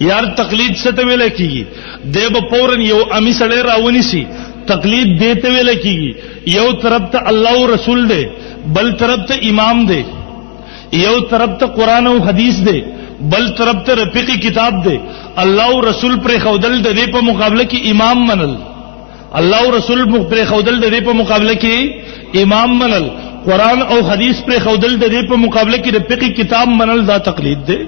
یار تقلید څه ته ویل کیږي؟ دی به فورن یو امی سړی راونیسي، تقلید دې ته ویل کیږي یو طرف ته الله او رسول دی، بل طرف ته امام دی، یو طرف ته قرآن او حدیث دی، بل طرف ته رفیقی کتاب دی. الله او رسول پر خودل د دې په مقابله کې امام منل، الله او رسول پر خودل د دې په مقابله کې امام منل، قرآن او حدیث پر خودل د دې په مقابله کې رفیقی کتاب منل، دا تقلید دی.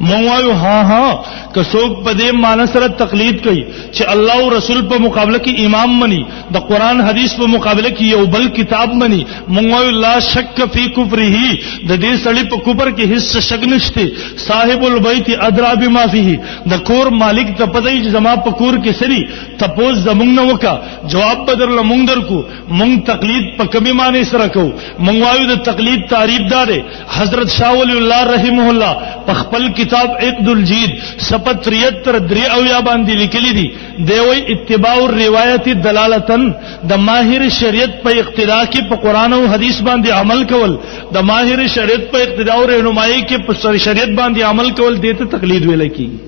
مونږ وایو ها که څوک په دې معنی سره تقلید کوي چې الله او رسول په مقابله کې امام مني، د قرآن حدیث په مقابله کې یو بل کتاب مني، مونږ وایو لا شک فی کفره، د دې سړي په کفر کې هیڅ شک نشته. صاحب البیت ادرا بما فیه، د کور مالک ته پته چې زما په کور کې سری تپوس زمونږ نه وکا، جواب بدر لمونږ درکو. مونږ تقلید په کمی معنی سره کوو. مونږ وایو د تقلید تعریف دار حضرت شاه ولی الله رحمه الله په خپل کتاب عقد الجید صفحه 73 درې او یا باندې لیکلي دي، دی وی اتباع الروایت دلالتن، د ماهر شریعت په اقتدا کې په قرآن او حدیث باندې عمل کول، د ماهر شریعت په اقتدا او رهنمایي کې په شریعت باندې عمل کول، دته تقلید ویل کیږي.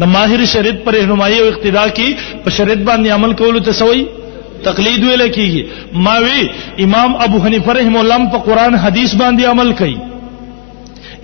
د ماهر شریعت پر رهنمایي او اقتدا کې په شریعت باندې عمل کول ته سوی تقلید ویل کیږي. ماوی امام ابو حنیفه رحمه الله په قرآن حدیث باندې عمل کوي،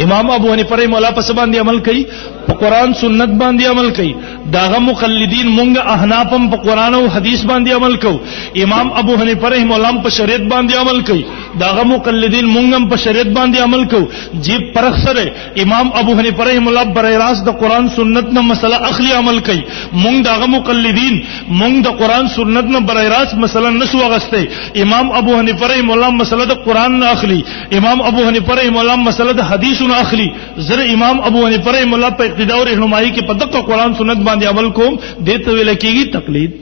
امام ابو حنیفه رحمه الله په باندې عمل کوي، په قرآن سنت باندې عمل کوي. داغه مقلدین مونږ احناف هم په قرآن او حدیث باندې عمل کوو. امام ابو حنیفه رحمه الله په شریعت باندې عمل کوي، داغه مقلدین مونږ هم په شریعت باندې عمل کوو. جی پرخ سره امام ابو حنیفه رحمه الله برای راست د قرآن سنت نه مسله اخلي عمل کوي، مونږ داغه مقلدین مونږ د قرآن سنت نه برای راست مسله نشو غسته. امام ابو حنیفه رحمه الله مسله د قرآن نه اخلي، امام ابو حنیفه رحمه الله مسله د حدیث نه اخلي. زره امام ابو حنیفه رحمه الله په اقتدا او رهنمایي کې په دغه قرآن سنت باندې عمل کوم، دته ویل کېږي تقلید.